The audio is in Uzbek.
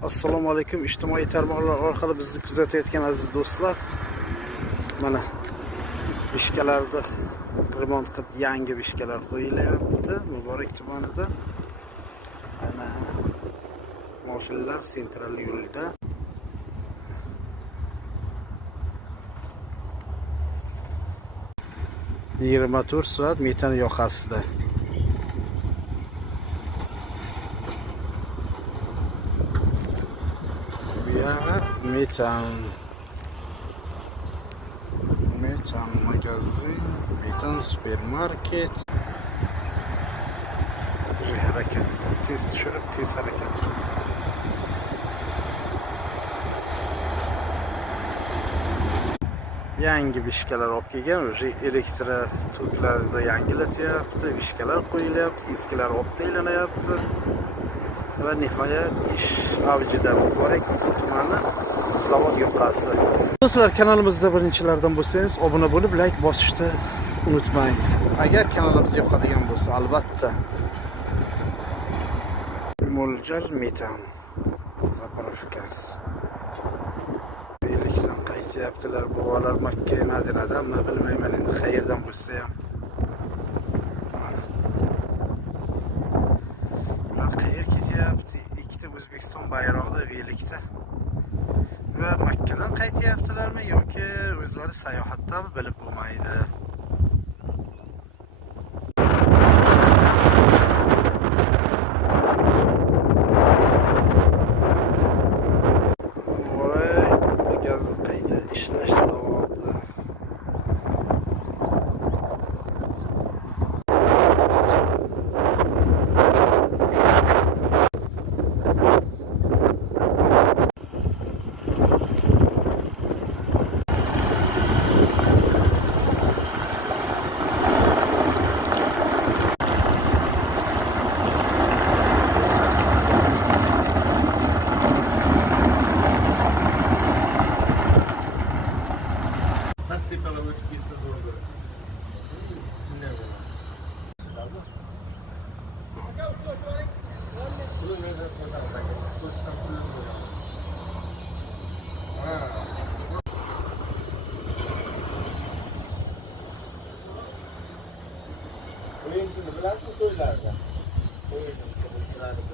Assalomu alaykum, ijtimoiy tarmoqlar orqali bizni kuzatayotgan aziz do'stlar. Mana bishkalarda remont qilib yangi bishkalar qo'yilyapti Muborak tumanida. Mana mashinalar sentral yo'lda. Yigirma 24 soat metan yoqasida. Metan magazin, metan supermarket. Harakatda tez tushirib, tez harakatda. Yangi bishkalar olib kelgan, elektr toklarida yangilatyapti, bishkalar qo'yilyapti, eskilar olib tashlanyapti. Va nihoyat ish avjida Muborak tumani zavod yoqasi. Do'stlar, kanalimizda birinchilardan bo'lsangiz, obuna bo'lib, like bosishni unutmang. Agar kanalimiz yoqadigan bo'lsa, albatta. Mo'ljal metan zapravkasi. Elekdan qaytyaptilar bolalar Makka Madinadan, men bilmayman endi qayerdan bo'lsa ham. Ular qayerga ketyapti? Ikkita O'zbekiston bayrog'i velikda. Va Makkadan qaytyaptilarmi yoki o'zlari sayohatdanmi bilib bo'lmaydi. Gaz qayta ishlash zavodi. Birinchini bilasizmi to'ylarda? To'ylarda